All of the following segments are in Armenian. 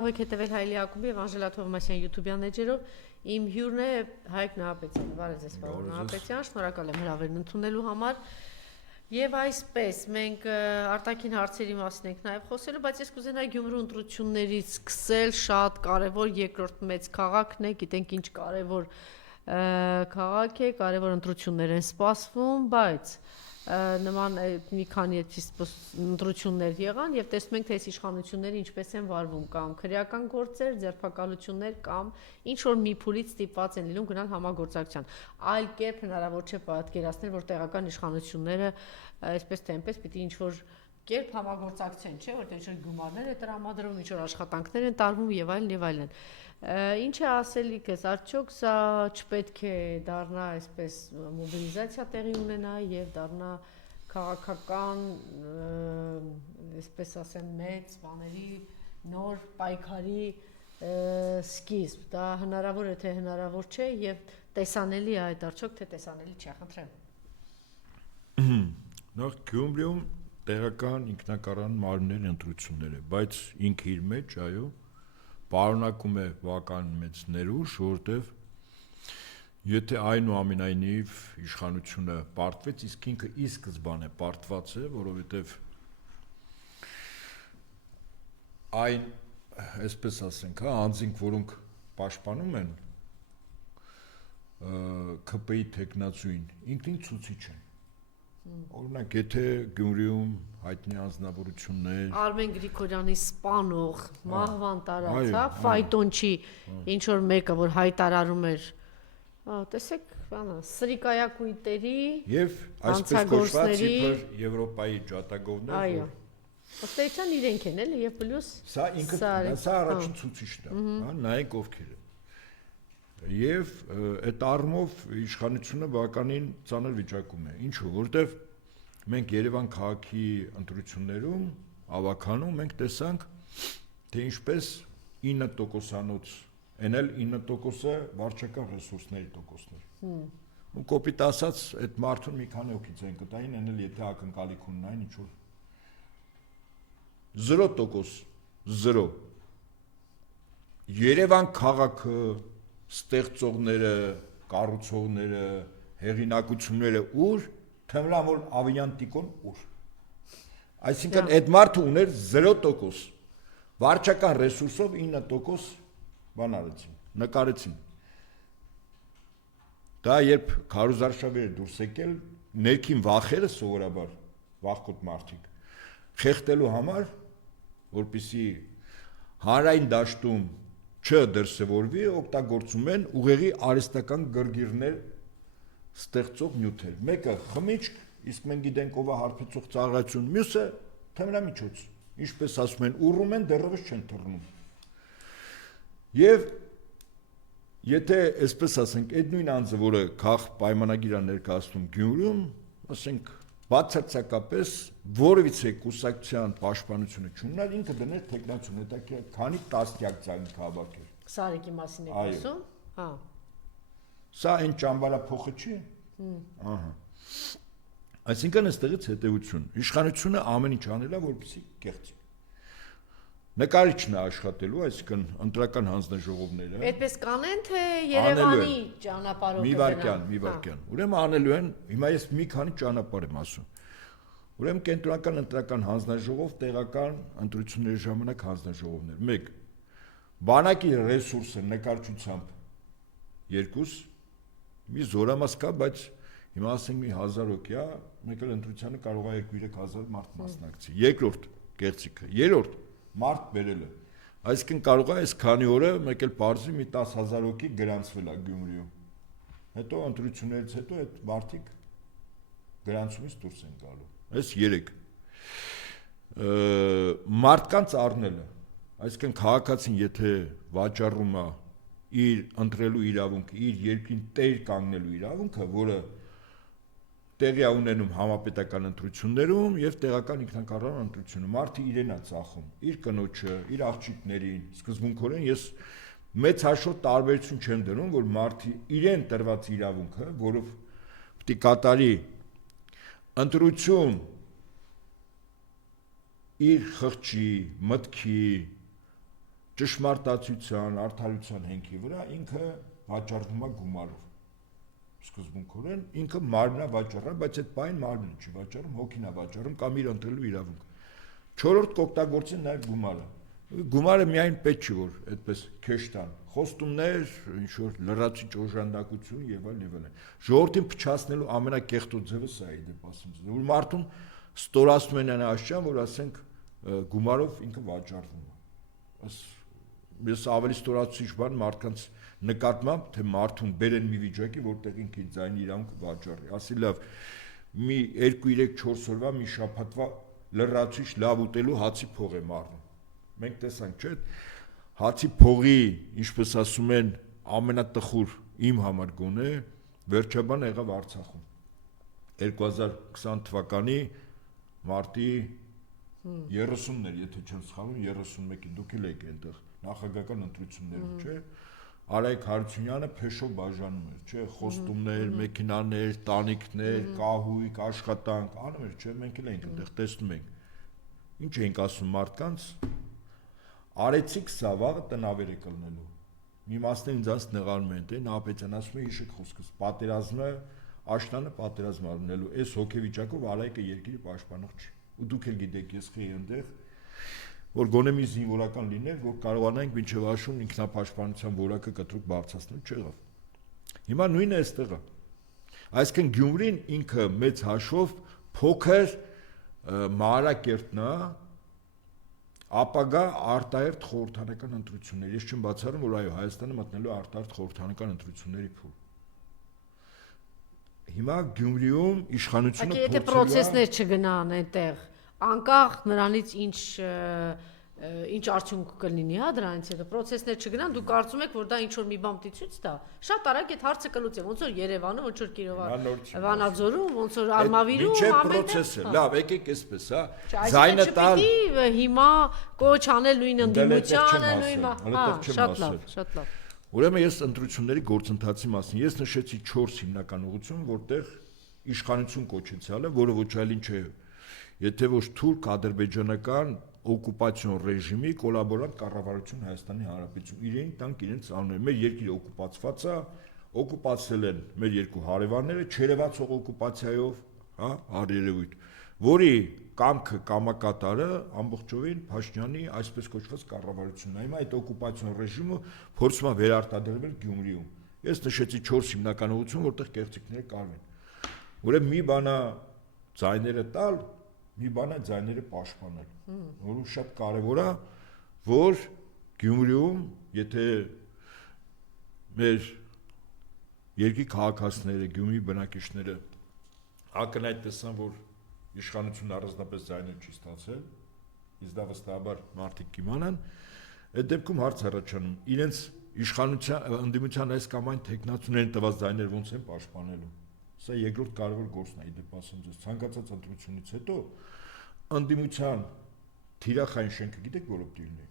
Եք հետևել Հայլի Ակումբի եւ Անժելա Թովմասյան YouTube-յան էջերով իմ հյուրն է Հայկ Նահապետյանը, բարև ձեզ պարոն Նահապետյան, շնորհակալ եմ հրավերն ընդունելու համար։ Եվ այսպես մենք արտաքին հարցերի մասին ենք նաեւ խոսելու, բայց ես կուզենայի Գյումրու ընտրություններից սկսել, շատ կարեւոր երկրորդ մեծ քաղաքն է, գիտենք ինչ կարեւոր քաղաք է, կարեւոր ընտրություններ են սպասվում, բայց նման մի քանի ընտրություններ եղան եւ տեսնում ենք թե այս իշխանությունները ինչպես են վարվում կամ քրեական գործեր, ձերբակալություններ կամ ինչ որ մի փուլից ստիպված են լինում գնալ համագործակցության։ Այլ կերպ հնարավոր չէ պատկերացնել, որ տեղական իշխանությունները այսպես թե այնպես պիտի ինչ որ կերպ համագործակցեն, չէ՞, որտեղ ինչ որ գումարներ է տրամադրվում, ինչ որ աշխատանքներ են տարվում եւ այլն եւ այլն։ Ինչ է ասելիքս, արդյոք սա չպետք է դառնա այսպես մոբիլիզացիա տեղի ունենա եւ դառնա քաղաքական, այսպես ասեմ, մեծ բաների նոր պայքարի սկիզբ, դա հնարավոր է թե հնարավոր չէ եւ տեսանելի է այդ արդյոք թե տեսանելի չէ, խնդրեմ։ Նախ Գյումրիում տեղական ինքնակառավարման մարմինների ընտրություններ է, բայց ինքը իր մեջ, այո, պարունակում է բավական մեծ ներուժ, որտեվ եթե այնուամենայնիվ իշխանությունը պարտվեց, իսկ ինքը ի սկզբանե պարտված է, որովհետև այն, այսպես ասենք, անձինք, որոնք պաշտպանում են ԿՊ-ի թեկնածուին, ինքնին ցուցիչ են։ Օրինակ, եթե Գյումրիում հայտնի անձնավորություններ Արմեն Գրիգորյանի սպանող մահվան տարածա ֆայտոնչի ինչ որ մեկը որ հայտարարում էր տեսեք բանը սրիկայակույտերի եւ այսպես կոչված իբր Եվրոպայի ջատագովներ այո ըստ էության իրենք են էլի եւ պլյուս սա ինքը սա առաջին ցուցիչն է հա նայեք ովքեր են եւ այդ առումով իշխանությունը բավականին ծանր վիճակում է ինչու որտեվ մենք Երևան քաղաքի ընտրություններում ավականում մենք տեսանք թե ինչպես 9%-անոց էնել 9%-ը վարչական ռեսուրսների տոկոսներ ու կոպիտ ասած այդ մարդուն մի քանի հոգի ցեն կտային էնել եթե ակնկալիք ունենային ինչ որ 0% 0 Երևան քաղաքը ստեղծողները, կառուցողները, հեղինակությունները ուր, թմրամոլ ավիանտիկոն ուր։ Այսինքն այդ մարդը ուներ 0%, վարչական ռեսուրսով 9% բան արեցին, նկարեցին։ Դա երբ քարոզարշավերը դուրս եկել, ներքին վախերը սովորաբար վախկոտ մարդիկ խեղտելու համար, որպեսզի հանրային դաշտում չդրսևորվի, օգտագործում են ուղեղի արհեստական գրգիռներ ստեղծող նյութեր։ Մեկը խմիչք, իսկ մենք գիտենք ով է հարբեցող ծառայություն, մյուսը թմրամիջոց։ Ինչպես ասում են, ուռում են, դեռևս չեն թռնում։ Եվ եթե այսպես ասենք, այդ նույն անձը, որը քաղ պայմանագիր է ներկայացնում Գյումրիում, ասենք բացարձակապես որևիցե կուսակցության պաշտպանությունը չունենալ, ինքը դներ թեկնածուն, հետաքրքիր քանի տասնյակ ցանկ հավաքեր։ Սարեկի մասին եք ասում, հա։ Սա այն ճամբարափոխը չի։ Ահա։ Այսինքն այստեղից հետևություն։ Իշխանությունը ամեն ինչ անել է, որպեսզի կեղծի։ Նկարիչն է աշխատելու, այսինքն ընտրական հանձնաժողովները։ Այդպես կանեն թե Երևանի ճանապարհով մի վարքյան։ Ուրեմն անելու են, հիմա ես մի քանի ճանապարհ եմ ասում։ Ուրեմն կենտրոնական ընտրական հանձնաժողով, տեղական ընտրությունների ժամանակ հանձնաժողովներ։ 1. Բանակի ռեսուրսը նկարչությամբ 2. Մի զորամաս կա, բայց հիմա ասենք մի 1000 հոգի է, մեկ էլ ընտրությանը կարող է 2-3000 մարդ մասնակցի։ Երկրորդ կեղծիքը։ Երրորդ մարդ բերելը։ Այսինքն կարող է այս քանի օրը մեկ էլ բարձի մի 10000 հոգի գրանցվել է Գյումրիում։ Հետո ընտրություններից հետո այդ մարդիկ գրանցումից դուրս են գալու։ Այս 3 մարդկանց առնելը, այսինքն քաղաքացին եթե վաճառում է իր ընտրելու իրավունքը, իր երկրին տեր կանգնելու իրավունքը, որը տեղի է ունենում համապետական ընտրություններում եւ տեղական ինքնակառավարման ընտրությունում, մարդը իրեն է ծախում, իր կնոջը, իր աղջիկներին, սկզբունքորեն ես մեծ հաշվով տարբերություն չեմ դնում, որ մարդը իրեն տրված իրավունքը, որով պիտի կատարի ընտրություն իր խղճի, մտքի, ճշմարտացիության, արդարության հենքի վրա ինքը վաճառվում է գումարով։ Սկզբունքորեն ինքը մարմնա վաճառա, բայց այդ պայն մարմինը չի վաճառում, հոգին է վաճառում կամ իր ընտրելու իրավունք։ Չորրորդ կօգտագործեն նաև գումարը։ Գումարը միայն պետք չի որ այդպես քեշ տան։ Խոստումներ, ինչ որ լրացիչ օժանդակություն եւ այլն։ Ժողովրդին փչացնելու ամենակեղտոտ ձևը սա է դեպ ասում։ Որ մարդուն ստորացնում են այն աշճան, որ ասենք գումարով ինքը վաճառվում է։ Ես ավելի ստորացուցիչ բան մարդկանց նկատմամբ, թե մարդուն բերեն մի վիճակի, որտեղ ինքը ձայնի իրավունքը վաճառի։ Ասի լավ, մի 2-3-4 օրվա մի շաբաթվա լրացիչ լավ ուտելու հացի փող է մարվում։ Մենք տեսանք, չէ՞, հացի փողի, ինչպես ասում են, ամենատխուր իմ համար գոնե վերջաբան եղավ Արցախում 2020 թվականի մարտի 30-ն էր, եթե չեմ սխալվում, 31-ին դուք էլ եք այնտեղ նախագահական ընտրություններում, չէ՞, Արայք Հարությունյանը փեշով բաժանում էր, չէ՞, խոստումներ, մեքենաներ, տանիքներ, կահույք, աշխատանք, անում էր, չէ՞, մենք էլ ենք այնտեղ տեսնում ենք։ Ինչ ենք ասում մարդկանց, արեցիք սա վաղը տնավեր է կլնելու։ Մի մասն ինձ նեղանում են, դե Նահապետյան ասում է հիշեք խոսքս, պատերազմը, աշտանը պատերազմ արնելու, այս հոգեվիճակով Արայքը երկիրի պաշտպանող չի։ Ու դուք էլ գիտեք, ես խի այնտեղ, որ գոնե մի զինվորական լիներ, որ կարողանանք մինչև աշուն ինքնապաշտպանության որակը կտրուկ բարձրացնել, չեղավ։ Հիմա նույնը այստեղ է։ Այսինքն Գյումրին ինքը մեծ հաշվով փոքր Մանրակերտն է, ապագա արտահերթ խորհրդանական ընտրություններ։ Ես չեմ բացառում, որ այո, Հայաստանը մտնելու արտահերթ խորհրդանական ընտրությունների փուլ։ Հիմա Գյումրիում իշխանությունը փոխելու է։ Եթե պրոցեսներ չգնան այնտեղ, անկախ նրանից ինչ արդյունք կլինի, հա, դրանից հետո պրոցեսներ չգնան, դուք կարծում եք, որ դա ինչ որ մի բան պիտի ցույց տա։ Շատ արագ այդ հարցը կլուծեն, ոնց որ Երևանում, ոնց որ Վանաձորում, ոնց որ Արմավիրում, պրոցեսը։ Լավ, եկեք այսպես, հա։ Զայնը տալ հիմա կոչ անել նույն ընդդիմությանը, նույն, հա, շատ լավ, շատ լավ։ Ուրեմն ես ընտրությունների գործընթացի մասին ես նշեցի 4 հիմնական ուղղություն, որտեղ իշխանություն կոչեցյալը, որը ոչ այլ ինչ է, եթե ոչ թուրք ադրբեջանական օկուպացիոն ռեժիմի կոլաբորանտ կառավարություն Հայաստանի Հանրապետություն։ Իրենք տանք իրենց անունները։ Մեր երկիրը օկուպացված է, օկուպացել են մեր երկու հարևանները չերևացող օկուպացիայով, հա, հարերևույթ, որի կամքը կամակատարը ամբողջովին Փաշինյանի այսպես կոչված կառավարությունն է։ Հիմա այդ օկուպացիոն ռեժիմը փորձում է վերարտադրվել Գյումրիում։ Ես նշեցի 4 հիմնական ուղղություն, որտեղ կեղծիքները կարվեն։ Ուրեմն մի բան է ձայները տալ, մի բան է ձայները պաշտպանել, որը շատ կարևոր է, որ Գյումրիում, եթե մեր երկրի քաղաքացիները, Գյումրի բնակիչները ակնհայտ տեսան, որ իշխանությունն առանձնապես ձայներ չի ստացել, իսկ դա վստահաբար մարդիկ կիմանան, այդ դեպքում հարց առաջանում, իրենց իշխանության ընդդիմության այս կամ այն թեկնածուներին տված ձայները ոնց են պաշտպանելու։ Սա երկրորդ կարևոր գործն է, դեպ ասեմ ձեզ, ցանկացած ընտրությունից հետո ընդդիմության թիրախային շենքը գիտեք որով պիտի լինի։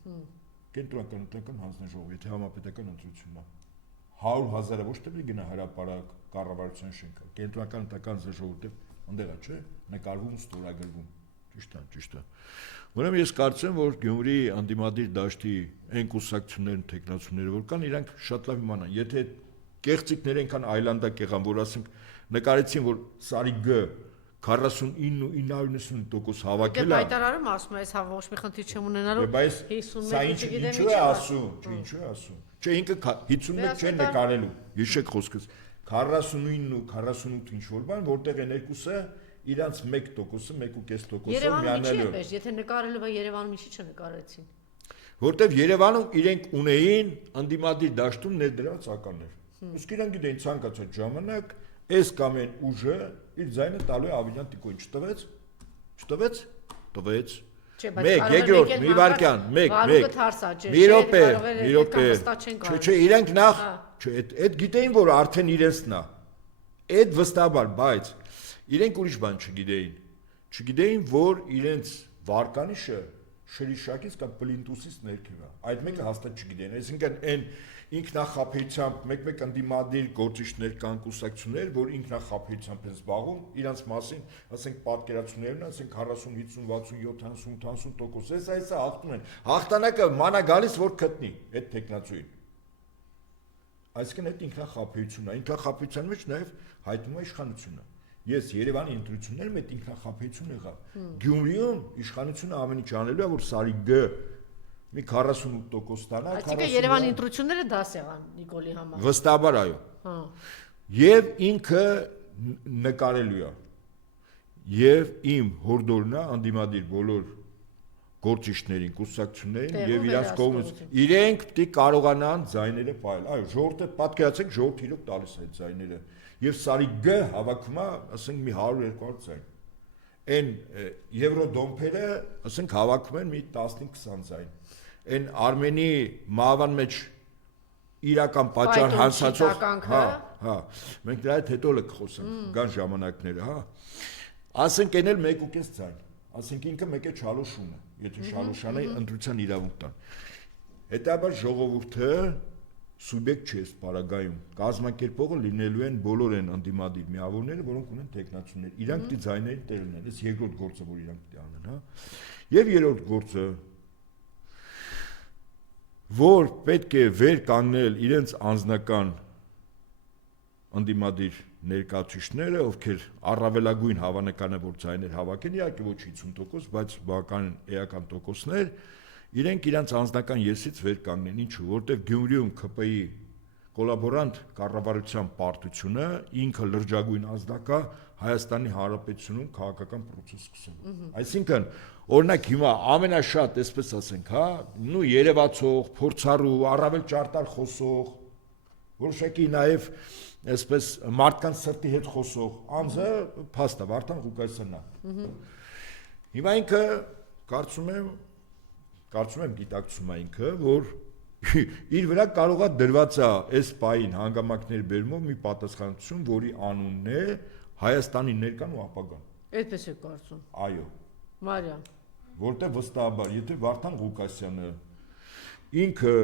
Կենտրոնական հանձնաժողով, եթե համապետական ընտրությունն է 100,000-ը ոչ թե գնա հրապարակ կառավարության շենքը, կենտրոնական ժողովուրդը այնտեղ է, չէ՞, նկարվում, ստորագրվում։ Ճիշտ է։ Ուրեմն ես կարծեմ, որ Գյումրի անդիմադիր դաշտի այն կուսակցություններն թեկնածուները, որ կան, իրանք շատ լավ իմանան, եթե կեղծիքները այնքան այլանդակ եղան, որ ասենք նկարեցին, որ Սարի Գ 49.990% հավաքել է։ Դե հայտարարում ասում է, այս ոչ մի խնդիր չեմ ունենալու 51-ը գիտեմ ինչու է ասում։ Չէ, ինքը 51 չեն նկարելու։ Հիշեք խոսքս 49 ու 48 ինչ որ բան, որտեղ են երկուսը իրանց 1%-ը, 1.5%-ով միանալու։ Եթե նկարելու է Երևանում ինչի չնկարեցին։ Որտեղ Երևանում իրենք ունեին անդիմադիր դաշտում ներդրած ականներ։ Իսկ իրանք գիտեն ցանկացած ժամանակ այս կամ այն ուժը իր ձայնը տալու է Ավինյան Տիկոյին, չտվեց։ Մեկ, երկրորդ, մի վարքյան, մեկ։ Մի րոպե։ Չէ, իրենք նախ, այդ գիտեին, որ արդեն իրենցն է։ Այդ վստահաբար, բայց իրենք ուրիշ բան չգիտեին, որ իրենց վարկանիշը շրիշակից կամ պլինտուսից ներքև է։ Այդ մեկը հաստատ չգիտեն։ Այսինքն այն ինքնախապեյությամբ մեկ-մեկ ընդդիմադիր գործիչներ կան կուսակցություններ, որ ինքնախապեյությամբ են զբաղվում, իրանց մասին, ասենք պատկերացումներն, ասենք 40, 50, 60, 70, 80%, այս հաղթում են։ Հաղթանակը մանա գալիս, որ գտնի այդ տեխնացուին։ Այսինքն այդ ինքնախապեյությունն է, ինքնախապեյության մեջ նաև հայտնում է իշխանությունը։ Ես Երևանի ընտրություններում այդ ինքնախապեյություն եղավ։ Գյումրիում իշխանությունը ամեն ինչ անելու է, որ Սարի Գ մի 48% ստանա, 40%։ Այսինքն Երևանի ընտրությունները դաս եղան Նիկոլի համար։ Վստահաբար այո։ Հա։ Եվ ինքը նկարելու է։ Եվ իմ հորդորն է անդիմադիր բոլոր գործիչներին, կուսակցություններին եւ իրաց կողմից իրենք պիտի կարողանան ձայները պայել։ Այո, ժողովուրդը պատկերացեք ժողովուրդը իրոք տալիս է այդ ձայները։ Եվ Սարի Գ հավաքում է, ասենք մի 100-200 ձայն։ Այն Եվրոդոմփերը, ասենք հավաքում են մի 15-20 ձայն։ Այն Արմենի մահվան մեջ իրական պատճառ հանցածող, հա, մենք դրա հետ հետո կխոսենք, կան ժամանակները, հա։ Ասենք այն էլ 1.5 ձայն, ասենք ինքը մեկ է չալոշում է, եթե շալոշանը ընտրության իրավունք տան։ Հետաբար ժողովուրդը սուբյեկտ չէ սպարագայում, կազմակերպողը լինելու են բոլոր են անդիմադիր միավորները, որոնք ունեն տեխնացուներ, իրանք պիտի ձայներին տեր ունեն, այս երկրորդ գործը, որ իրանք պիտի անեն, հա։ Եվ երրորդ գործը, որ պետք է վեր կանգնել իրենց անձնական անդիմադիր ներկայացուցիչները, ովքեր առավելագույն հավանական է որ ձայներ հավաքեն, իհարկե ոչ 50%, բայց բավական էական տոկոսներ, իրենք իրանց անձնական եսից վեր կանգնեն, ինչու, որտեղ Գյումրիում ԿՊ-ի կոլաբորանտ կառավարության պարտությունը ինքը լրջագույն ազդակա Հայաստանի Հանրապետությունում քաղաքական process սկսել։ Այսինքն, օրինակ հիմա ամենաշատ, այսպես ասենք, հա, նու երևացող, փորձառու, առավել ճարտար խոսող, որոշակի նաև այսպես մարդկանց սրտի հետ խոսող անձը փաստ է Վարդան Ղուկասյանն է։ Հիմա ինքը կարծում եմ գիտակցում է ինքը, որ իր վրա կարող է դրված է այս պահին հանգամանքների բերումով մի պատասխանատվություն, որի անունն է Հայաստանի ներկան ու ապագան։ Այդպես է կարծում։ Այո։ Մարիամ։ Որտեղ վստահաբար, եթե Վարդան Ղուկասյանը ինքը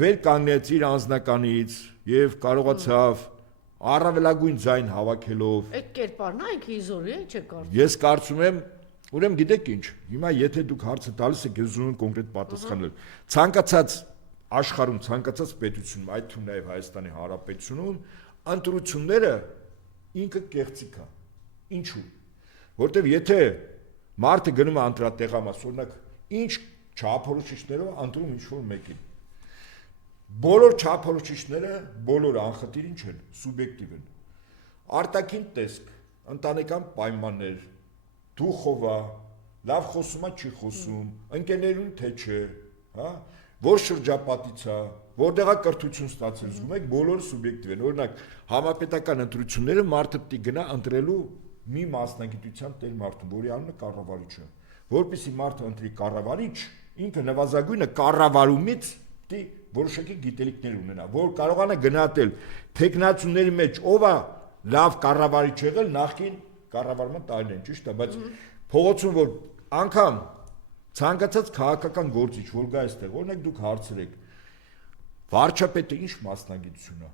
վեր կանգնեց իր անձնականից եւ կարողացավ առավելագույն ձայն հավաքելով այդ կերպարն է ինքը իզորի է, չէ՞ կարծում։ Ես կարծում եմ, ուրեմն գիտեք ինչ, հիմա եթե դուք հարցը տալիս եք, ես ուզում եմ կոնկրետ պատասխանել։ Ցանկացած աշխարհում, ցանկացած պետությունում, այդ թվում նաեւ Հայաստանի Հանրապետությունում ընտրությունները ինքը կեղծիք է։ Ինչու՞։ Որտեւ եթե մարդը գնում է ընտրատեղամաս, օրինակ, ինչ չափորոշիչներով ընտրում ինչ-որ մեկին։ Բոլոր չափորոշիչները, բոլոր անխտիր ինչ են, սուբյեկտիվ են։ Արտաքին տեսք, ընտանեկան պայմաններ, դուխովա, լավ խոսում է, չի խոսում, ընկերներուն թե չէ, հա, որ շրջապատից է, որտեղ է կրթություն ստացել, զգում եք, բոլորը սուբյեկտիվ են։ Օրինակ, համապետական ընտրությունները մարդը պիտի գնա ընտրելու մի մասնագիտության տեր մարդու, որի անունը կառավարիչը։ Որպեսզի մարդը ընտրի կառավարիչ, ինքը նվազագույնը կառավարումից պիտի որոշակի գիտելիքներ ունենա, որ կարողանա գնահատել տեխնացուների մեջ ով է լավ կառավարիչ եղել նախքին կառավարման տարիներին, ճիշտ է, բայց փողոցում որ անգամ ցանկացած քաղաքական գործիչ, որ գա այստեղ, օրինակ դուք հարցրեք, վարչապետը ինչ մասնագիտություն է։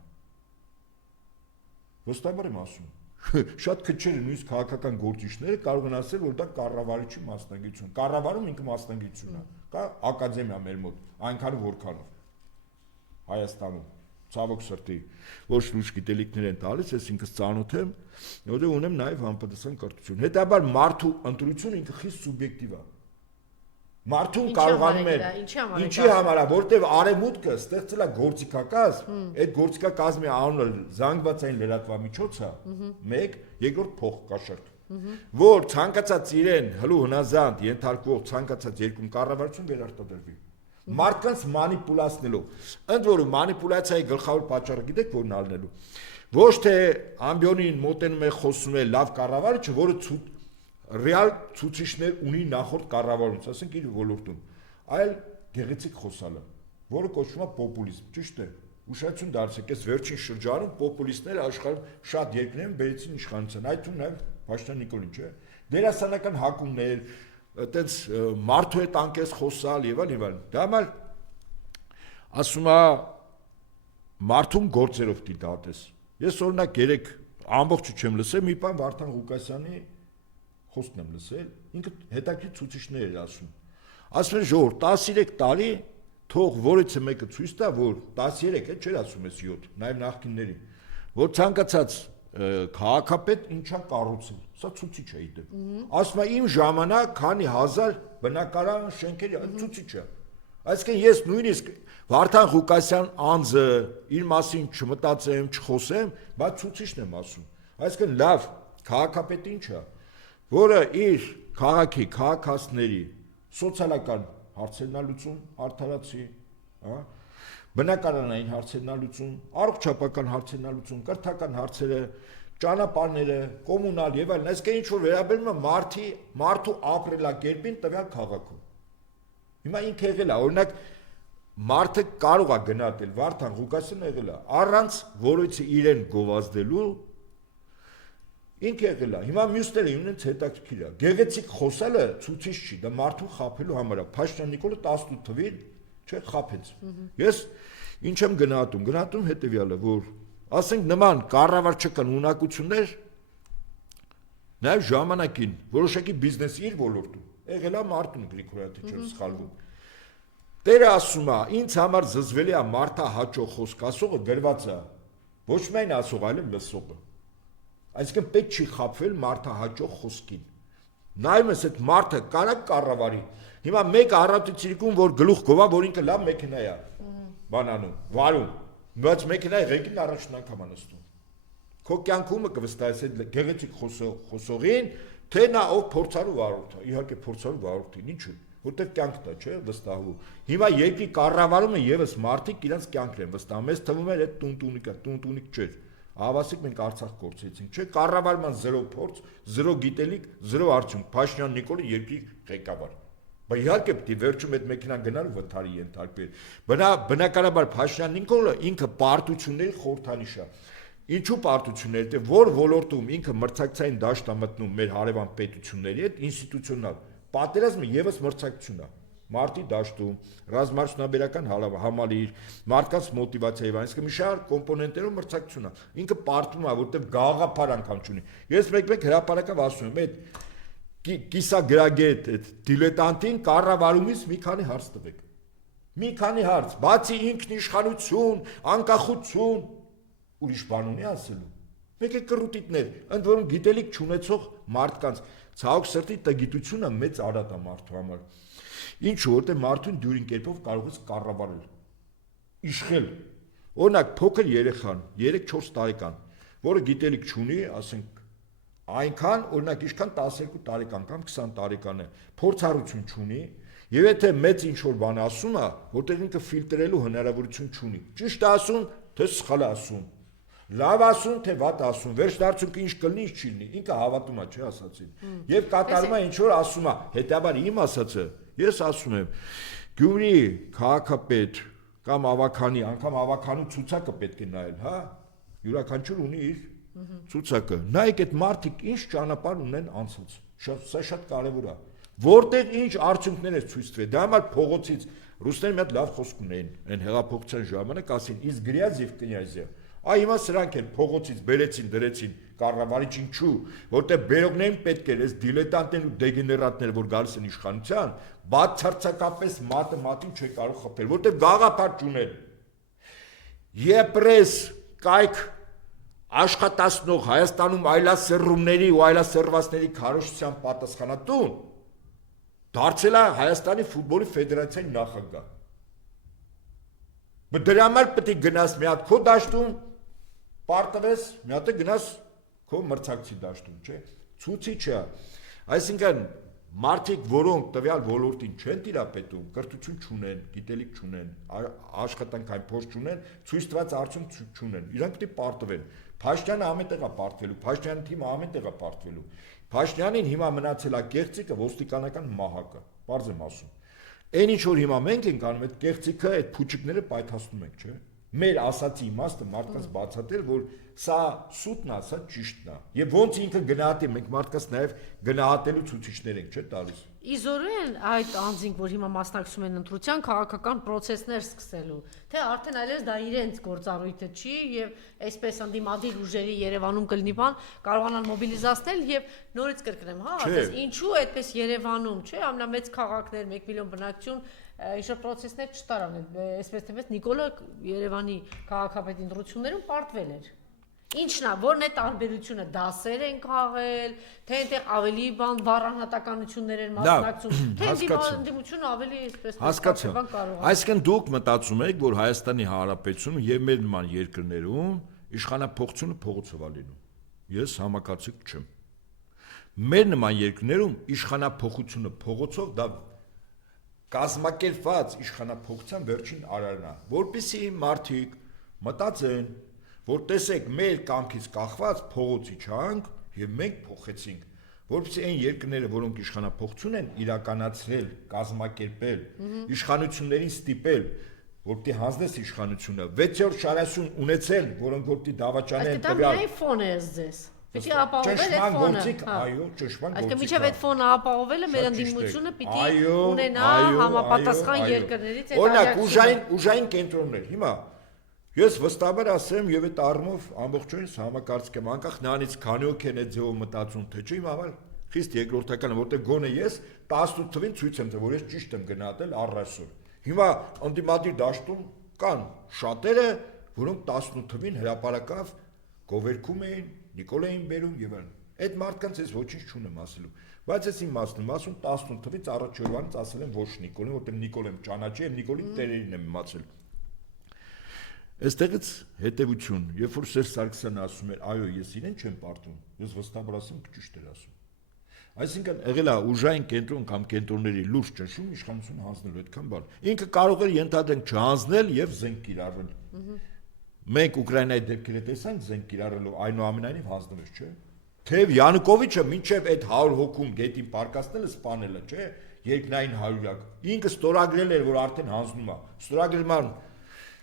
Ոստաբար եմ ասում։ Շատ քչերը նույնիսկ քաղաքական գործիչները կարող են ասել, որ դա կառավարիչի մասնագիտություն։ Կառավարում ինքը մասնագիտություն է։ Կա ակադեմիա մեր մոտ, այնքան որքանով Հայաստանում, ցավոք սրտի, ոչ լուրջ գիտելիքներ են տալիս, ես ինքս ծանոթ եմ, որտեղ ունեմ նաև համապատասխան կրթություն։ Հետաբար մարդու ընտրությունը ինքը խիստ սուբյեկտիվ է։ Մարդուն կարողանում է ինչի համար է, որտեղ արևմուտքը ստեղծել է գործիքակազմ, այդ գործիքակազմի անունը զանգվածային լրատվամիջոց է, 1, երկրորդ փոխկաշառք, որ ցանկացած իրեն հլու հնազանդ ենթարկվող ցանկացած երկում կառավարություն վերարտադրվի։ Մարդկանց մանիպուլացնելով, ընդ որում մանիպուլյացիայի գլխավոր պատճառը գիտեք որն ալնելու։ Ոչ թե ամբիոնին մոտենում է խոսում է լավ կառավարիչը, որը ռեալ ցուցիչներ ունի նախորդ կառավարությունից, ասենք իր ոլորտում, այլ գեղեցիկ խոսալը, որը կոչվում է պոպուլիզմ, ճիշտ է։ Ուշադրություն դարձրեք, այս վերջին շրջանում պոպուլիստները աշխարհում շատ երկրներում բերեցին իշխանության, այդ թվում նաև Փաշտյան Նիկոլին, չէ։ Դերասանական հակումներ, այտենց մարդու հետ անկես խոսալ եւ այլն։ Դա համար ասում է մարդուն գործերով դիտատես։ Ես օրինակ երեք ամբողջը չեմ լսել, մի բան Վարդան Ղուկասյանի խոսքն եմ լսել, ինքը հետաքրքիր ցուցիչներ էր ասում։ Ասում են ժողովուրդ 13 տարի թող որից մեկը ցույց տա, որ 13 է, չէր ասում ես 7, նաեւ նախկինների, որ ցանկացած քաղաքապետ ինչա կառուցել։ Սա ցուցիչ է իդեպ։ Ասում է իմ ժամանակ քանի հազար բնակարան շենքերի ցուցիչ է։ Այսինքն ես նույնիսկ Վարդան Ղուկասյան անձը իր մասին չմտածեմ, չխոսեմ, բայց ցուցիչն եմ ասում։ Այսինքն լավ քաղաքապետ ինչ է, որը իր քաղաքի քաղաքացիների սոցիալական հարցերն լուծում, արդարացի, հա, բնակարանային հարցերն լուծում, առողջապահական հարցերն լուծում, կրթական հարցերը, ճանապարհները, կոմունալ եւ այլն, այսինքն ինչ որ վերաբերում է մարդու ապրելակերպին տվյալ քաղաքում։ Հիմա ինքը եղել է, օրինակ մարդը կարող է գնահատել Վարդան Ղուկասյանը եղել է առանց որույցը իրեն գովազդելու ինքը եղել է։ Հիմա մյուսները ինձ հետաքրքիր է։ Գեղեցիկ խոսալը ցուցիչ չի, դա մարդու խաբելու համար է։ Փաշինյան Նիկոլը 18 թվին չէ խաբեց։ Ես ինչ եմ գնահատում հետեւյալը, որ ասենք նման կառավարչական ունակություններ նաեւ ժամանակին որոշակի բիզնեսի իր ոլորտում եղել է Մարտուն Գրիգորյանը չէ սխալվում։ Տերը ասում է, ինձ համար զզվելի է մարդա հաճո խոսք ասողը գրված է, ոչ միայն ասող, այլև լսողը։ Այսինքն պետք չի խաբվել մարդա հաճո խոսքին։ Նայում ես այդ մարդը կարա կառավարի։ Հիմա մեկ առատիցիկում, որ գլուխ գովա, որ ինքը լավ մեքենա է բանանում, վարում, բայց մեքենայի ղեկին առաջին անգամ անստում։ Քո կյանքում կվստահես այդ գեղեցիկ խոսողին, թե նա ով փորձարու վարորդ է, իհարկե փորձարու վարորդին, ինչու՞։ Որտեղ կյանքն է, չէ, վստահելու։ Հիմա երկրի կառավարումը եւս մարդիկ իրանց կյանքն են վստահում։ Մեզ թվում էր այդ տունտունիկ չէր։ Ավասիկ մենք Արցախ կորցրեցինք, չէ, կառավարման 0 փորձ, 0 գիտելիք, 0 արդյունք։ Փաշինյան Նիկոլը երկրի ղեկավար։ Բայց իհարկե պետք է վերջում այդ մեքենան գնալ ու վթարի ենթարկվել։ Բնականաբար Փաշինյան Նիկոլը ինքը պարտությունների խորհրդանիշ է։ Ինչու պարտություններ, թե որ ոլորտում ինքը մրցակցային դաշտ է մտնում մեր հարևան պետությունների հետ ինստիտուցիոնալ պատերազմը եւս մրցակցություն է մարտի դաշտում, ռազմաարդյունաբերական համալիր, մարդկանց մոտիվացիա եւ այսինքն մի շարք կոմպոնենտերով մրցակցություն է։ Ինքը պարտվում է, որտեղ գաղափար անգամ չունի։ Ես մեկ հրապարակավ ասում եմ, այդ կիսագրագետ, այդ դիլետանտին կառավարումից մի քանի հարց տվեք։ Մի քանի հարց, բացի ինքնիշխանություն, անկախություն, ուրիշ բան ունի ասելու։ Մեկ է կռուտիտներ, ընդ որում գիտելիք չունեցող մարդկանց ցավոք սրտի տգիտությունը մեծ արատ է մարդու համար։ Ինչու որտեղ մարդուն դյուրին կերպով կարող ես կառավարել, իշխել։ Օրինակ փոքր երեխան, 3-4 տարեկան, որը գիտելիք չունի, ասենք այնքան, օրինակ ինչքան 12 տարեկան կամ 20 տարեկան է, փորձառություն չունի, եւ եթե մեծ ինչ որ բան ասում է, որտեղ ինքը ֆիլտրելու հնարավորություն չունի։ Ճիշտ ասում, թե սխալ ասում։ Լավ ասում, թե վատ ասում, վերջնարդյունքը ինչ կլինի, ինչ չի լինի, ինքը հավատում է, չէ, ասացին։ Եվ կատարում է ինչ որ ասում է, հետաբար իմ ասածը, ես ասում եմ, Գյումրի քաղաքապետ կամ ավականի, անգամ ավականու ցուցակը պետք է նայել, հա։ Յուրաքանչյուր ունի իր ցուցակը։ Նայեք այդ մարդիկ ինչ ճանապարհ ունեն անցած։ Սա շատ կարևոր է։ Որտեղ ինչ արդյունքներ է ցույց տվել։ Դա համար փողոցից ռուսները մի հատ լավ խոսք ունեն, այն հեղափոխության ժամանակ ասին, «Из грязи в князя»։ Այ հիմա սրանք են փողոցից բերեցին, դրեցին կառավարիչ ինչու, որտեղ բերողներին պետք էր այս դիլետանտներն ու դեգեներատները, որ գալիս են իշխանության, բացարձակապես մատը մատին չէ կարող խփել, որտեղ գաղափար չունեն։ Եպրես կայք աշխատացնող Հայաստանում այլասերումների ու այլասերվածների քարոզչության պատասխանատուն դարձել է Հայաստանի ֆուտբոլի ֆեդերացիայի նախագահ։ Բայց դրա համար պետք է գնաս մի հատ քո դաշտում պարտվես, մի հատ գնաս քո մրցակցի դաշտում, չէ։ Ցուցիչը, այսինքն մարդիկ, որոնք տվյալ ոլորտին չեն տիրապետում, կրթություն չունեն, գիտելիք չունեն, աշխատանքային փորձ չունեն, ցույց տված արդյունք չունեն, իրանք պետք է պարտվեն։ Փաշինյանը ամենտեղ է պարտվելու, Փաշինյանի թիմը ամենտեղ է պարտվելու։ Փաշինյանին հիմա մնացել է կեղծիկը ոստիկանական մահակը, բարձ եմ ասում։ Այն ինչ որ հիմա մենք ենք անում, այդ կեղծիկը, այդ փուչիկները պայթացնում ենք, չէ։ Մեր ասացի իմաստը մարդկանց բացատրել, որ սա սուտն է, սա ճիշտն է։ Եվ ոնց ինքը գնահատի, մենք մարդկանց նաև գնահատելու ցուցիչներ ենք, չէ՞ տալիս։ իզորեն այդ անձինք, որ հիմա մասնակցում են ընտրության, քաղաքական process-ներ սկսելու, թե արդեն այլևս դա իրենց գործառույթը չի եւ այսպես ընդդիմադիր ուժերի Երևանում կլինի բան, կարողանան մոբիլիզացնել եւ նորից կրկնեմ, հա, ասես ինչու այդպես Երևանում, չէ, ամենամեծ քաղաքներ, 1 միլիոն բնակչություն, ինչ-որ process-ներ չտարան, այսպես թե մեծ Նիկոլը Երևանի քաղաքապետի ընտրություններում պարտվել էր։ Ինչն է, որն է տարբերությունը, դասեր են քաղել, թե այնտեղ ավելի բան վառանհատականություններ են մասնակցում, թե ընդդիմությունը ավելի այսպես հասկացա։ Այսինքն դուք մտածում եք, որ Հայաստանի Հանրապետությունում եւ մեր նման երկրներում իշխանափոխությունը փողոցով է լինում։ Ես համակարծիք չեմ։ Մեր նման երկրներում իշխանափոխությունը փողոցով դա կազմակերպված իշխանափոխության վերջին արարն է, որպեսզի մարդիկ մտածեն որ տեսեք մեր կամքից կախված փողոցի չանք եւ մենք փոխեցինք որովհետեւ այն երկրները որոնք իշխանափոխություն են իրականացրել կազմակերպել իշխանություններին ստիպել որտի հանձնես իշխանությունը 6-րդ շարասյուն ունեցել որոնք որտի դավաճանեն տվյալ Այդ ֆոնը է ձեզ Պիտի ապահովել այդ ֆոնը այո ճշմարտ գործիք Այդ մինչև այդ ֆոնը ապահովելը մեր ընդդիմությունը պիտի ունենա համապատասխան երկրներից Օրինակ ուժային կենտրոններ հիմա Ես վստահաբար ասեմ եւ այդ առումով ամբողջովին համակարծիք եմ անկախ նրանից քանի օք են այդ ձևով մտածում թե չէ իմ համար խիստ երկրորդական է որտեղ գոնե ես 18 թվին ցույց եմ տվել որ ես ճիշտ եմ գնահատել առայսօր Հիմա ընդդիմադիր դաշտում կան շատերը որոնք 18 թվին հրապարակավ գովերքում էին Նիկոլային բերում եւ այլն Այդ մարդկանց ես ոչինչ չունեմ ասելու բայց ես իմ մասնում ասում 18 թվից առաջ օրվանից ասել եմ ոչ Նիկոլին որտեղ Նիկոլը ճանաչի եմ Նիկոլի տերերին եմ իմացել Այստեղից հետևություն, երբ որ Սերժ Սարգսյանը ասում էր, այո, ես իրեն չեմ պարտում, ես վստահաբար ասում, ճիշտ էր ասում։ Այսինքն եղել է ուժային կենտրոն կամ կենտրոնների լուրջ ճնշում իշխանությունը հանձնելու այդքան բան։ Ինքը կարող էր ենթադրենք չհանձնել եւ զենք կիրառել։ Մենք Ուկրաինայի դեպքերը տեսանք զենք կիրառելու այնուամենայնիվ հանձնվեց, չէ՞։ Թեև Յանուկովիչը մինչև այդ 100 հոգում գետին պարկասնելը սպանելը, չէ՞, երկնային հարյուրակ։ Ինքը ստորագրել էր, որ արդեն հանձնում է։ Ստորագրման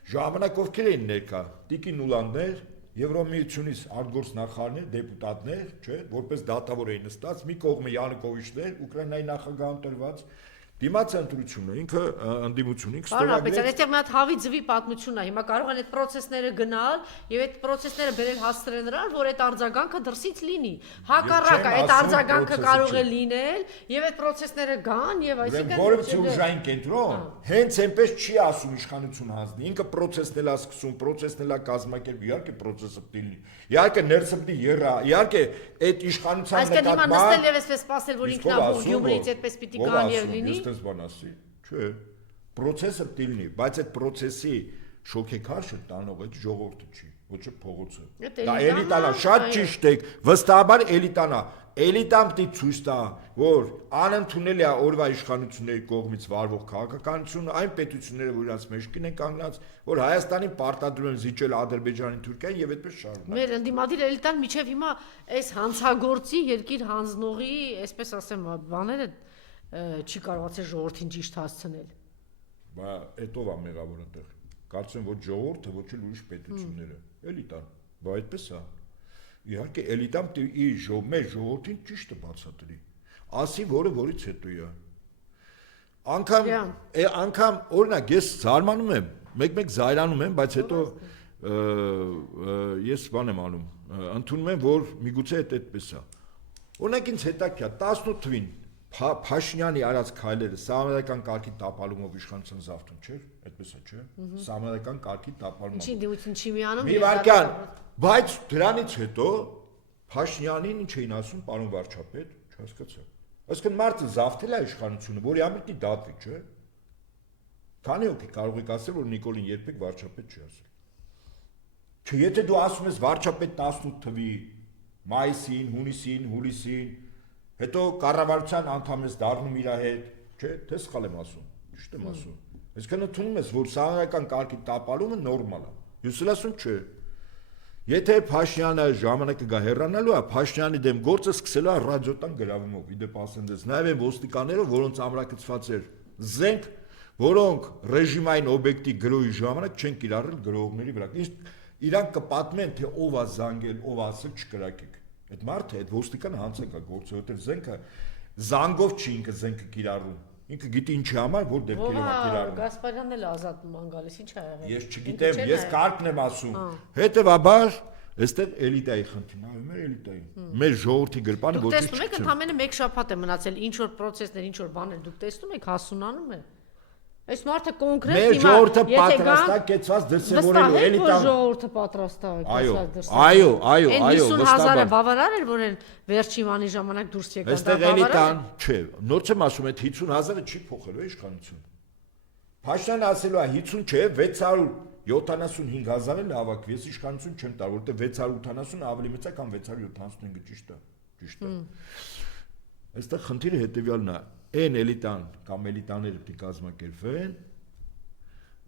Ժամանակ ովքեր էին ներկա, Տիկին Նուլանդներ, Եվրոմիությունից արտգործնախարարներ, դեպուտատներ, չէ, որպես դատավոր էին նստած, մի կողմը Յանուկովիչներ, Ուկրաինայի նախագահան տրված, դիմաց ընտրությունը, ինքը ընդդիմություն, ինքը ստորագրեց։ Բայց այստեղ մի հատ հավի ձվի պատմություն է, հիմա կարող են այդ process-ները գնալ եւ այդ process-ները բերել հասցնել նրան, որ այդ արձագանքը դրսից լինի։ Հակառակը այդ արձագանքը կարող է լինել եւ այդ process-ները գան եւ այսինքն որևէ ուժային կենտրոն հենց այնպես չի ասում իշխանություն հանձնի, ինքը process-ն էլ է սկսում, process-ն էլ է կազմակերպ, իհարկե process-ը պետք է լինի։ Իհարկե ներսը պետք է երա, իհարկե այդ իշխանության նկատմամբ Այսինքն հիմա նստել եւ այսպես սպասել, որ ինքնաբուխ Գյումրիից այդպես պիտի գան եւ լինի։ Ես բան ասի, չէ, process-ը պետք է լինի, բայց այդ process-ի շոքեքարշը տանող այդ ժողովուրդը չի, ոչ թե փողոցը։ Դա էլիտան է, շատ ճիշտ եք, վստահաբար էլիտան է։ Էլիտան պետք է ցույց տա, որ անընդունելի է օրվա իշխանությունների կողմից վարվող քաղաքականությունը, այն պետությունները, որ իրանց մեջքին են կանգնած, որ Հայաստանին պարտադրում են զիջել Ադրբեջանին, Թուրքիային եւ այդպես շարունակ։ Մեր ընդդիմադիր էլիտան միջև հիմա այս հանցագործի երկիր հանձնողի, այսպես ասեմ, բաները չի կարողացել ժողովրդին ճիշտ հասցնել։ Բա էտով է մեղավոր այդտեղ։ Կարծում եմ, ոչ ժողովուրդը, ոչ էլ ուրիշ պետությունները, էլիտան։ Բա այդպես է։ Իհարկե էլիտան իր մեր ժողովրդին ճիշտը բացատրի։ Ասի որը որից հետո է։ Անկամ օրինակ ես զարմանում եմ, մեկ-մեկ զայրանում եմ, բայց հետո ես բան եմ անում, ընդունում եմ, որ միգուցե այդպես է։ Օրինակ ինձ հետաքրքիր 18 թվին Փաշինյանի արած քայլերը սահմանադրական կարգի տապալումով իշխանության զավթում չէր, այդպես է, չէ՞։ Սահմանադրական կարգի տապալումով։ Ինչի դիմություն չի միանում։ Մի վարքան, բայց դրանից հետո Փաշինյանին ինչ էին ասում, պարոն վարչապետ, չհասկացա։ Այսինքն մարդը զավթել է իշխանությունը, որի համար պիտի դատվի, չէ՞։ Քանի օքի կարող եք ասել, որ Նիկոլին երբեք վարչապետ չի ասել։ Չէ, եթե դու ասում ես վարչապետ 18 թվի, մայիսին, հունիսին, հուլիսին Հետո կառավարության անդամ ես դառնում իր հետ, չէ՞, թե սխալ եմ ասում, ճիշտ եմ ասում։ Այսինքն ընդունում ես, որ սահմանադրական կարգի տապալումը նորմալ է։ Ես էլ ասում չէ։ Եթե Փաշինյանը ժամանակը գա հեռանալու է, Փաշինյանի դեմ գործը սկսելու է ռադիոտան գրավումով, իդեպ ասեմ դες, նաև այն ոստիկանները, որոնց ամրակցված էր զենք, որոնք ռեժիմային օբյեկտի գրոհի ժամանակ չեն կիրառել գրողների վրա։ Իրանք կպատմեն, թե ով է զանգել, ով ասել չկրակեք։ Այդ մարդը, այդ ոստիկանը հանցել է գործը, որտեղ զենքը Զանգով չի ինքը զենքը կիրառում։ Ինքը գիտի ինչի համար, որ դեպքերում է կիրառում։ Գասպարյանն էլ ազատման գալիս, ինչ ա եղել։ Ես չգիտեմ, ես կարգն եմ ասում։ Հետևաբար, այստեղ էլիտայի խնդիրն է, մեր էլիտայի։ Մեր ժողովրդի գրպանը Դուք ոչ տեսնում եք, ընդամենը 1 շաբաթ է մնացել, ինչ որ process-ներ, ինչ որ բաներ դուք տեսնում եք, հասունանում է։ Այս մարդը կոնկրետ մեր ժողովուրդը պատրաստ է կեցված դրսևորելու էլիտան։ Ժողովուրդը պատրաստ է այո, վստահ եմ։ 50,000-ը բավարար էր, որ այն վերջին մանի ժամանակ դուրս եկան։ Այստեղ էլիտան, չէ, նոր եմ ասում, այդ 50,000-ը չի փոխելու իշխանություն։ Փաշինյանը ասելու է 50 չէ, 675,000-ը հավաքվի, ես իշխանություն չեմ տա, որտեղ 680 ավելի մեծ է, կամ 675-ը ճիշտ է։ Այստեղ խնդիրը հետևյալն է, այն էլիտան կամ էլիտաները պետք է կազմակերպվեն,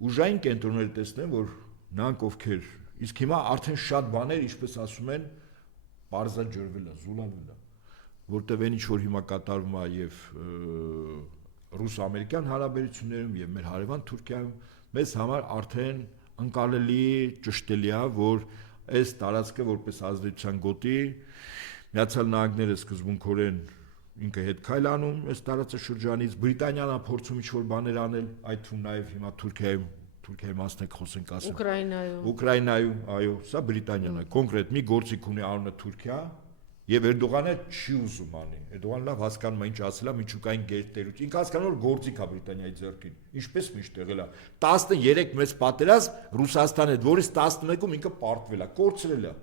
ուժային կենտրոնները տեսնեն, որ նրանք ովքեր, իսկ հիմա արդեն շատ բաներ, ինչպես ասում են, պարզաջրվել է, զուլալվել է, որտեղ այն ինչ որ հիմա կատարվում է եւ ռուս-ամերիկյան հարաբերություններում եւ մեր հարևան Թուրքիայում, մեզ համար արդեն ընկալելի ճշտելի է, որ այս տարածքը որպես ազդեցության գոտի Միացյալ Նահանգները սկզբունքորեն ինքը հետ քայլ անում այս տարածաշրջանից, Բրիտանիան փորձում ինչ-որ բաներ անել, այդ թվում նաև հիմա Թուրքիայի մասնեք խոսենք ասեմ։ Ուկրաինայում, այո, սա Բրիտանիան է, կոնկրետ մի գործիք ունի անունը Թուրքիա, եւ Էրդողանը չի ուզում անի։ Էրդողանը լավ հասկանում է ինչ ասելա միջուկային գերտերություն։ Ինքը հասկանում որ գործիք է Բրիտանիայի ձեռքին։ Ինչպես միշտ եղել է։ 13 մեծ պատերազմ Ռուսաստանի հետ, որից 11-ում ինքը պարտվել է, կորցրել է։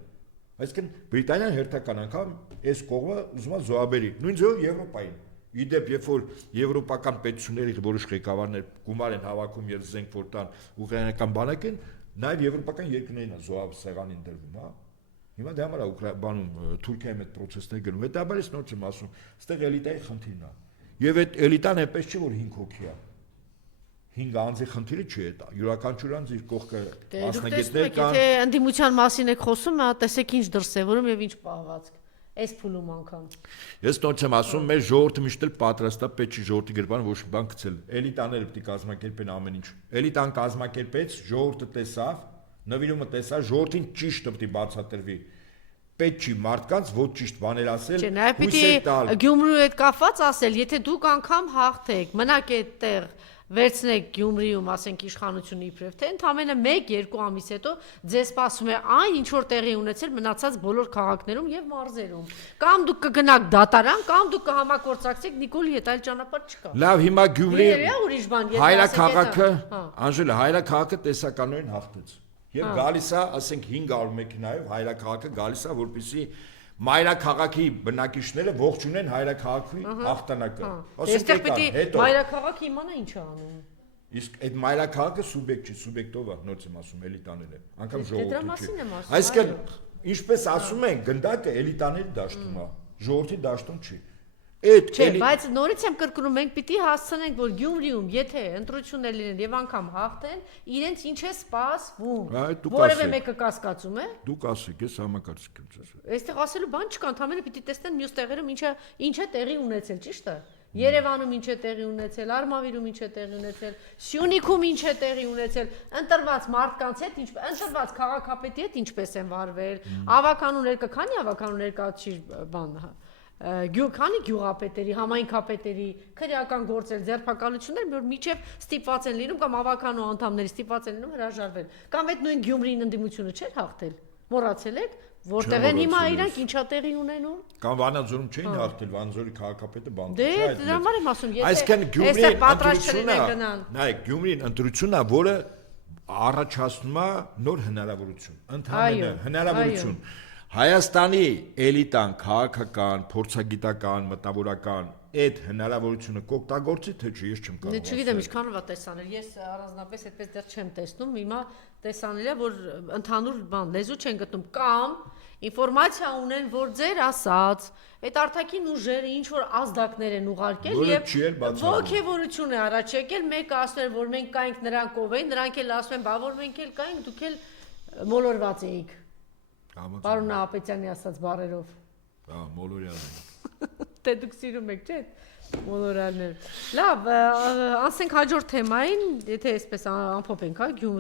Այսինքն Բրիտանիան հերթական անգամ այս կողմը ուզում է զոհաբերի, նույն ձևով Եվրոպային։ Իդեպ երբ որ եվրոպական պետությունների որոշ ղեկավարներ գումար են հավաքում եւ զենք որ տան ուկրաինական բանակին, նաեւ եվրոպական երկրներին է զոհաբ սեղանին դրվում, հա։ Հիմա դա համար է բանում Թուրքիայի հետ process-ներ գնում։ Հետաբար ես նոր եմ ասում, այստեղ էլիտայի խնդիրն է։ Եվ այդ էլիտան այնպես չի որ 5 հոգի է։ 5 անձի խնդիրը չի դա։ Յուրաքանչյուր անձ իր կողքը մասնագետներ կան։ Եթե ընդդիմության մասին եք խոսում, տեսեք ինչ դրսևորում եւ ինչ պահվածք։ Այս փուլում անգամ։ Ես նոր եմ ասում, մեր ժողովուրդը միշտ էլ պատրաստ է պետք չի ժողովրդի գրպանը ոչ մի բան գցել։ Էլիտաները պետք է կազմակերպեն ամեն ինչ։ Էլիտան կազմակերպեց, ժողովուրդը տեսավ, նվիրումը տեսավ, ժողովրդին ճիշտը պետք է բացատրվի։ Պետք չի մարդկանց ոչ ճիշտ բաներ ասել, հույսեր տալ։ Գյումրու հետ կապված ասել, եթե դուք անգամ հաղթեք, մնաք այդտեղ, վերցնեք Գյումրիում, ասենք իշխանությունը իբրև, թե ընդամենը 1-2 ամիս հետո ձեզ սպասում է այն, ինչ որ տեղի ունեցել մնացած բոլոր քաղաքներում եւ մարզերում։ Կամ դուք կգնաք դատարան, կամ դուք կհամագործակցեք Նիկոլի հետ, այլ ճանապարհ չկա։ Լավ, հիմա Գյումրի հայրաքաղաքը, Անժելա, հայրաքաղաքը տեսականորեն հաղթեց։ Եվ գալիս է, ասենք 500 մեքենայով հայրաքաղաքը գալիս է, որպեսզի մայրաքաղաքի բնակիչները ողջունեն հայրաքաղաքի հաղթանակը։ Այստեղ պետք է մայրաքաղաքը իմանա ինչ է անում։ Իսկ այդ մայրաքաղաքը սուբյեկտ չի, սուբյեկտով է, նոր եմ ասում, էլիտաները, անգամ ժողովուրդը չի։ Այսինքն, ինչպես ասում են, գնդակը էլիտաների դաշտում է, ժողովրդի դաշտում չի։ Չէ, բայց նորից եմ կրկնում, մենք պիտի հասցնենք, որ Գյումրիում, եթե ընտրություններ լինեն եւ անգամ հաղթեն, իրենց ինչ է սպասվում։ Որևէ մեկը կասկածում է։ Դուք ասեք, ես համակարգ եմ ասում։ Այստեղ ասելու բան չկա, ընդհանրապես պիտի տեսնեն մյուս տեղերում ինչ է տեղի ունեցել, ճիշտ է։ Երևանում ինչ է տեղի ունեցել, Արմավիրում ինչ է տեղի ունեցել, Սյունիքում ինչ է տեղի ունեցել, ընտրված մարդկանց հետ ընտրված քաղաքապետի հետ ինչպես են վարվել, ավականուներ կա, քանի ավականուներ կա չի բան, քանի գյուղապետերի, համայնքապետերի քրեական գործեր, ձերբակալություններ, որ միջև ստիպված են լինում կամ ավականու անդամների ստիպված են լինում հրաժարվել, կամ այդ նույն Գյումրիին ընդդիմությունը չէր հաղթել, մոռացել եք, որտեղ են հիմա իրանք ինչա տեղի ունենում։ Կամ Վանաձորում չէին հաղթել, Վանաձորի քաղաքապետը բանտ։ Դե դրա համար եմ ասում, եթե այստեղ պատրաստ չլինեն գնան։ Նայեք, Գյումրին ընտրությունն է, որը առաջացնում է նոր հնարավորություն, ընդհանրապես հնարավորություն։ Հայաստանի էլիտան, քաղաքական, փորձագիտական, մտավորական այդ հնարավորությունը կօգտագործի թե չէ, ես չեմ կարող ասել։ Չգիտեմ, ինչքանով է տեսանել։ Ես առանձնապես այդպես դեռ չեմ տեսնում, հիմա տեսանել է, որ ընդհանուր բան լեզու չեն գտնում կամ ինֆորմացիա ունեն, որ ձեր ասած այդ արտաքին ուժերը ինչ որ ազդակներ են ուղարկել եւ ողջևորություն է առաջ եկել, մեկը ասում է, որ մենք կայինք նրանք ով են, նրանք էլ ասում են, բա որ մենք էլ կայինք, դուք էլ մոլորված էիք։ Պարոն Ապետյանի ասած բառերով։ Հա, մոլորյալ։ Դե դուք սիրում եք, չէ՞, մոլորյալներ։ Լավ, ասենք հաջորդ թեմային, եթե այսպես ամփոփենք, հա,